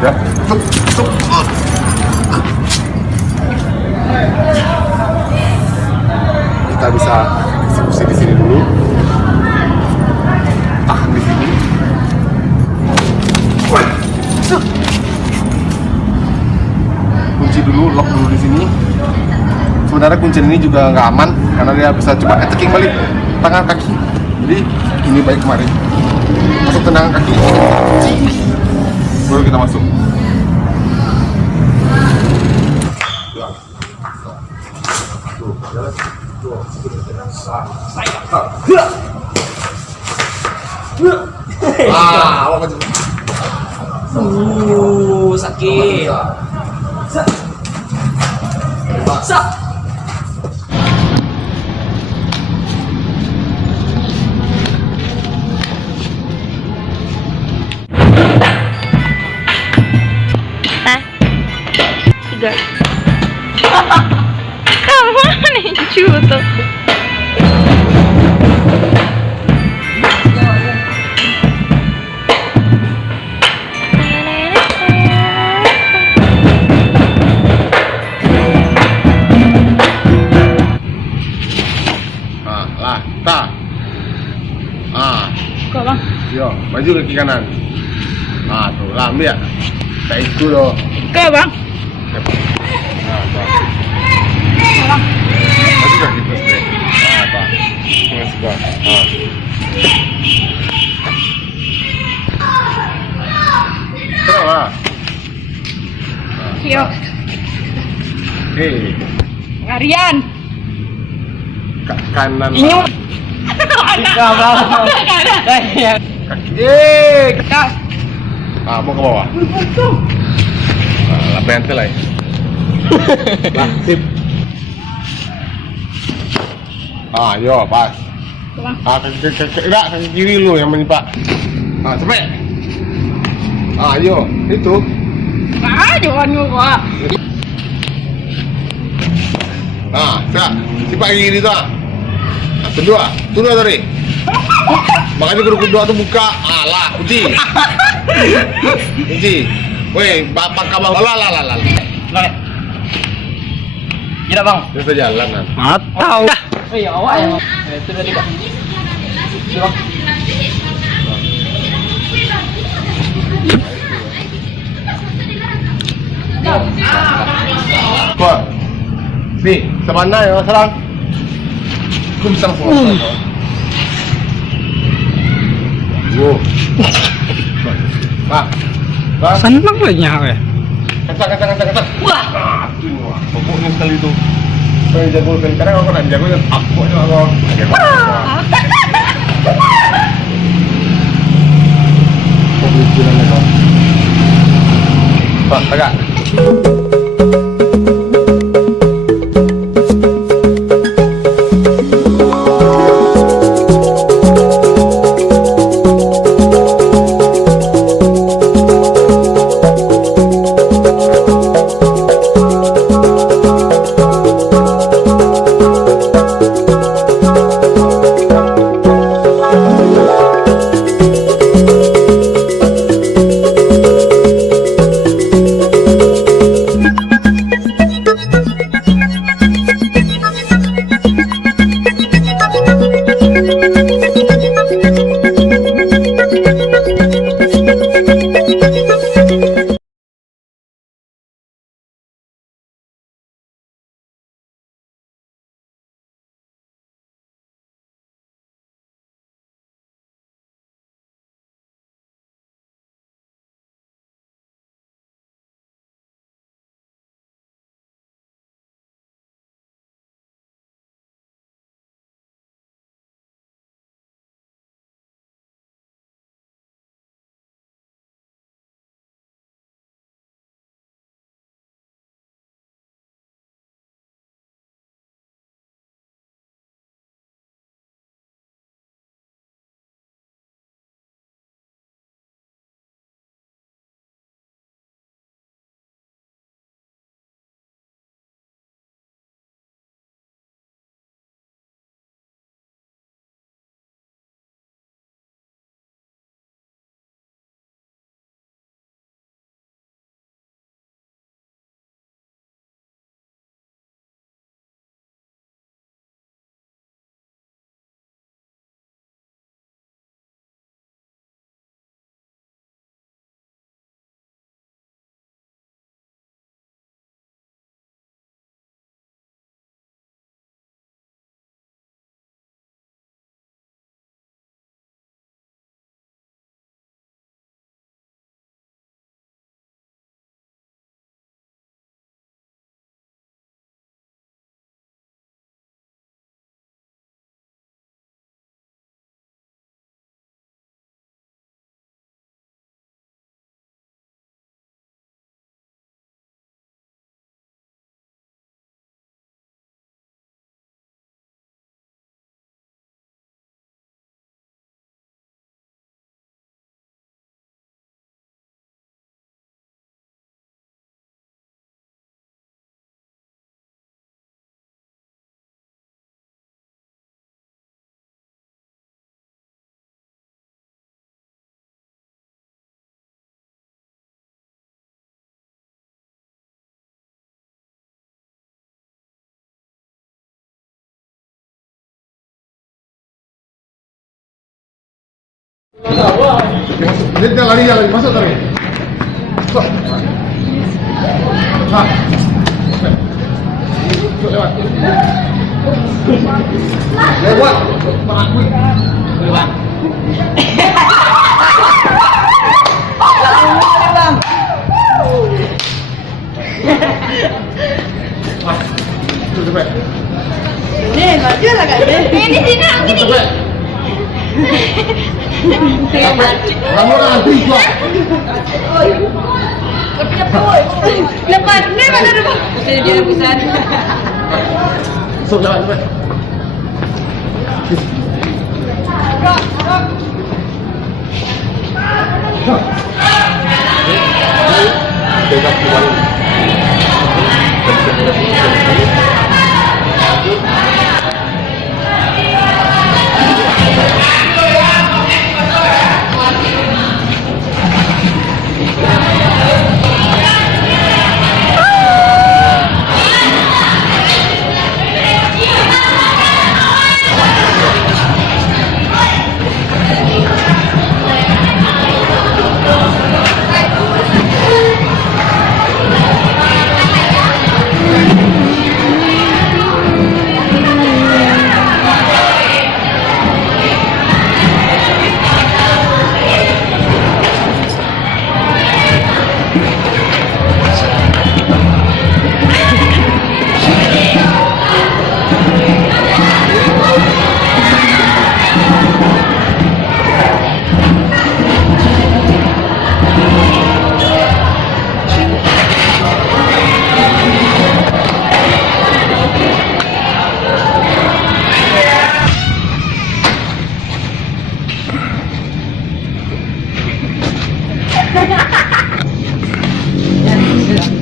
Ya, tutup. Kita bisa eksekusi di sini dulu. Tahan di sini. Kunci dulu, lock dulu di sini. Sebenarnya kunci ini juga nggak aman karena dia bisa coba attacking balik tangan kaki. Jadi ini baik kemarin. Masuk tendangan kaki. Baru kita masuk. Sakit. Tiga. Kamu nih cuto. Kok bang? Yo, maju kaki kanan. Nah, tuh, lah ambil ya. Kayak itu loh. Kok bang? Nah, tuh. Bang. Maju kaki terus deh. Nah, tuh. Terus gua. Nah. Terus lah. Yo. Hei, Ngarian. kanan. Inyum. Enggak, Bang. Kaki. Kas. Ah, mau ke bawah. Lah pentil lah. Nah, sip. Ah, yo, pas. Bang. Ah, kaki kiri lu yang menimpa. Ah, cepet. Ah, yo, itu. Ah, jangan gua. Ah, sudah. Simpak kiri tu. Ah, kedua tadi. Makanya kedua tu buka. Alah, kunci. Kunci. Weh, bapak kabang. Lah. Tidak, Bang. Dia bisa jalan kan. Matau. Oh iya, awak yang. Itu tadi, Pak. Bang. Kuat. Ni, semana ya serang. Aku bisa langsung. Wow. Pak. Pak. Senang banyak ya. Kata. Wah. Aduh, pokoknya sekali itu. Saya jago kan karena aku kan jago yang aku aja aku. Pak, tegak. Dia lari masuk tadi. Masuk. Hah. Masuk lewat. Lewat. Lewat. Cepet. Nih, maju lah kak. Di sini, gini. Kamu nanti gua. Lepas, nih mana depan? Pusing dia pusat. Masuk lewat cepet. Dekat kembali.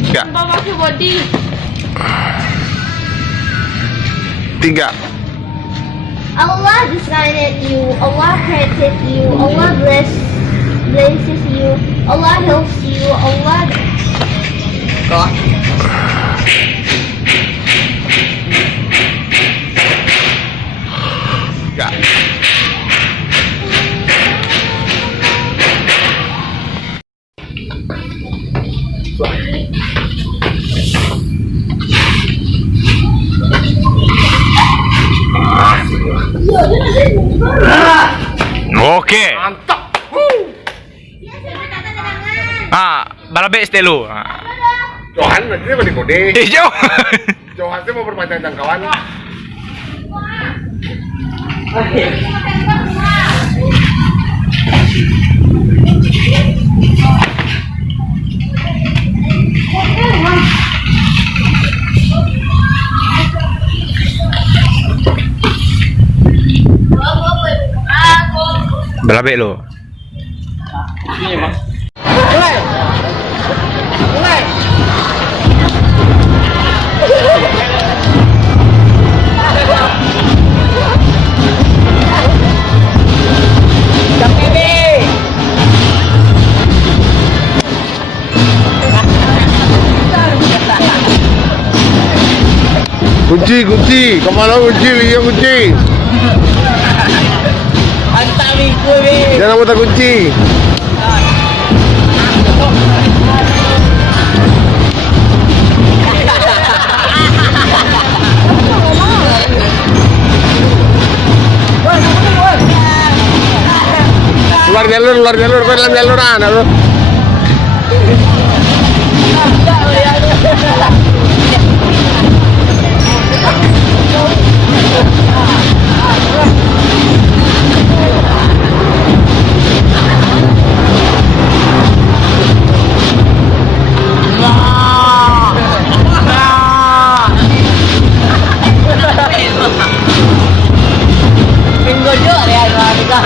Ya. Pakai body. 3. Allah decided you, Allah created you, Allah blesses you, Allah helps you, Allah Ya. Oke. Mantap. Balabe stelo. Johan nanti mau dikode. Hijau. Johan itu mau perpanjang jangkauan. Balabe lo. Ini Mas. Kunci, kemana kunci? Iya kunci. Hantar minggu ni. Jangan putar kunci. Luar jalur, kau dalam jaluran, bro. Minggu juga dia ada.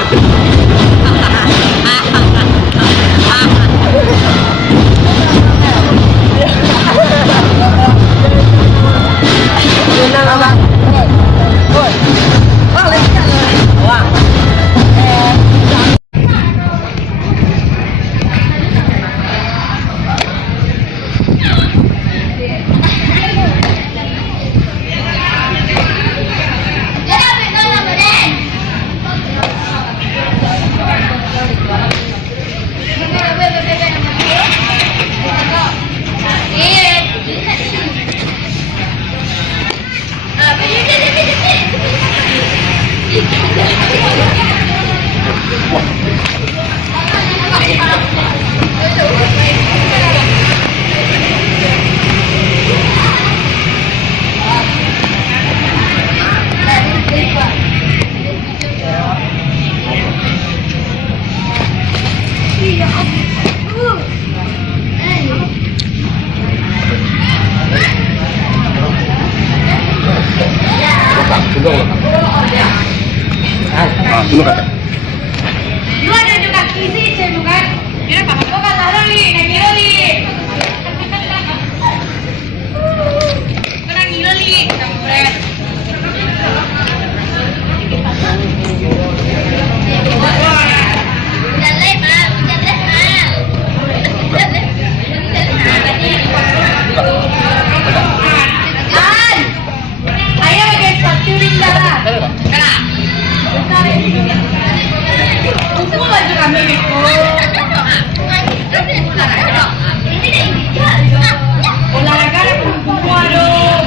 Bunuh kakak. Lu ada juga kisi, saya bukan. Kira kakak gua kan ada li, nangiro li. Kena ngiro li, kampret. Ayo guys, satu rindah. Semua baju kami itu. Olahraga ada semua dong.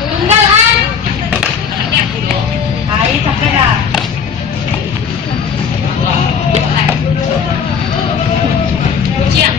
Tunggal an. Ayo capek dah. Siap.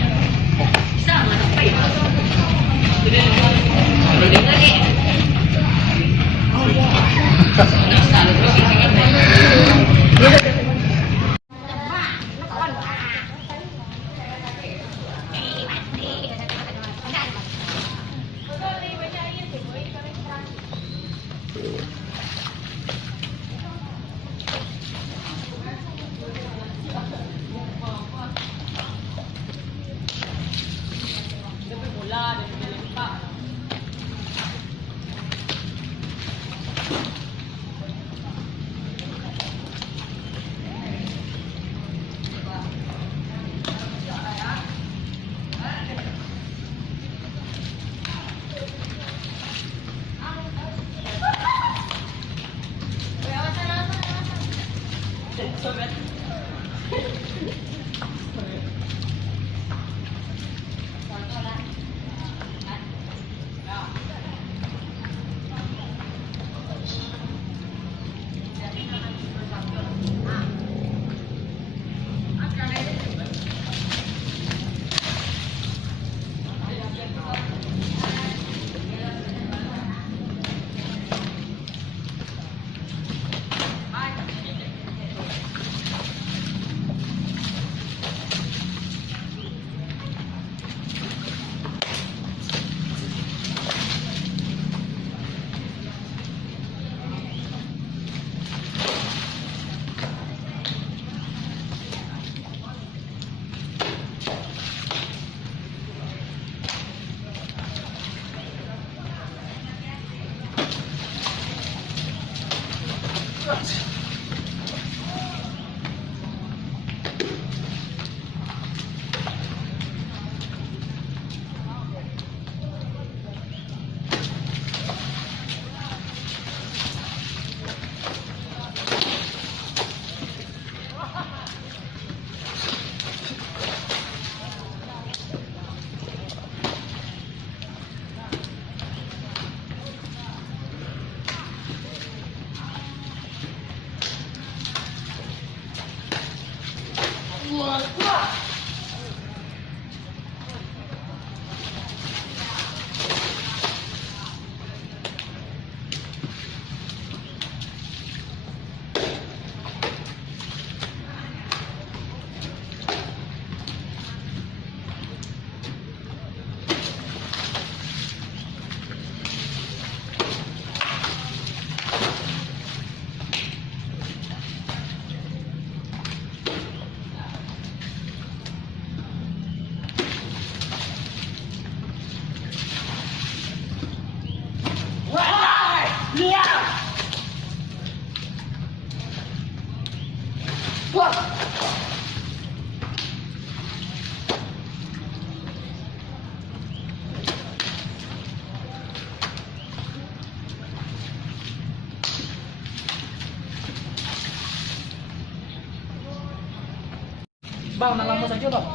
Bang, nak lampu saja bang.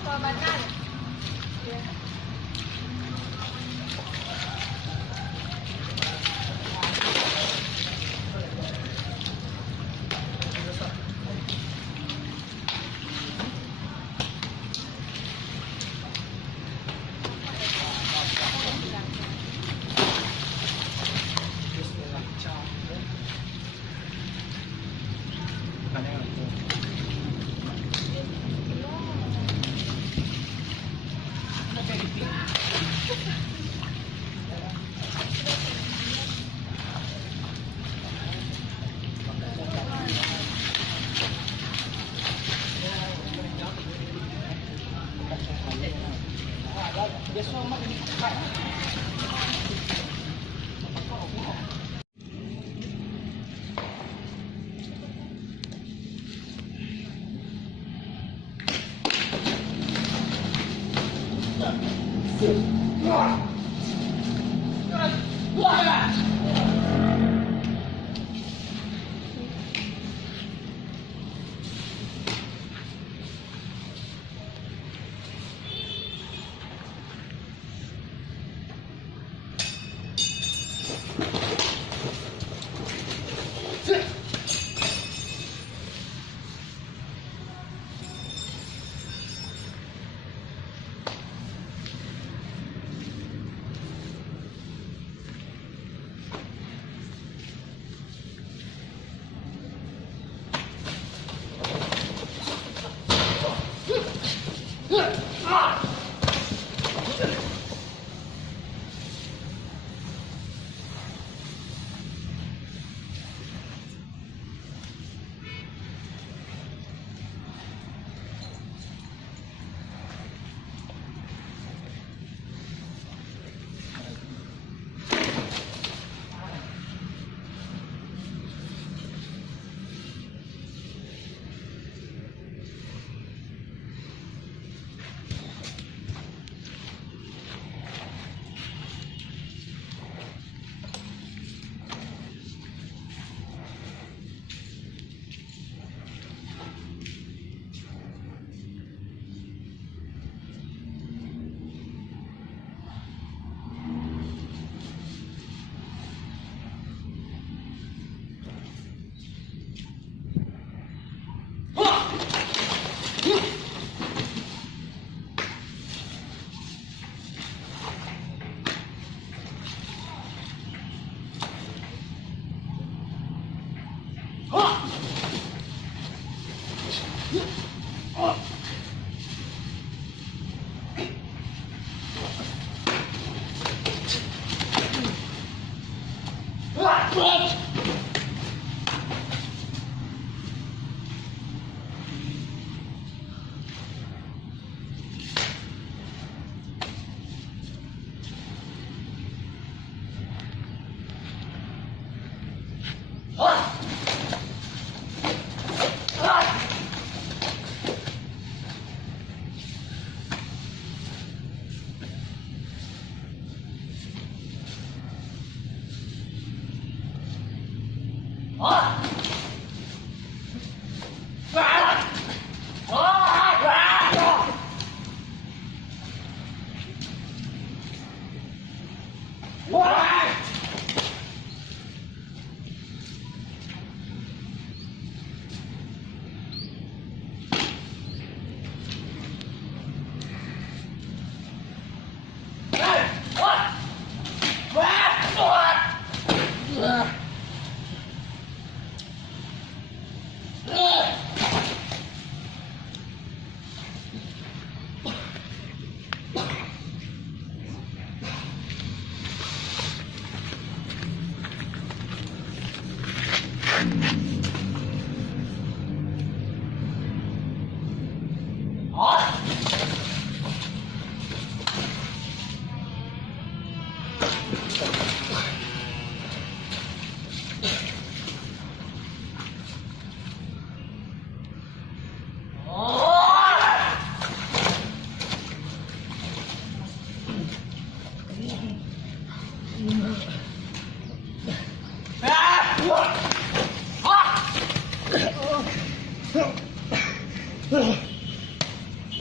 korbankan.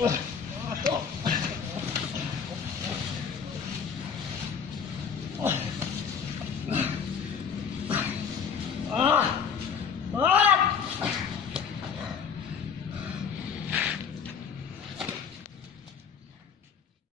Ugh.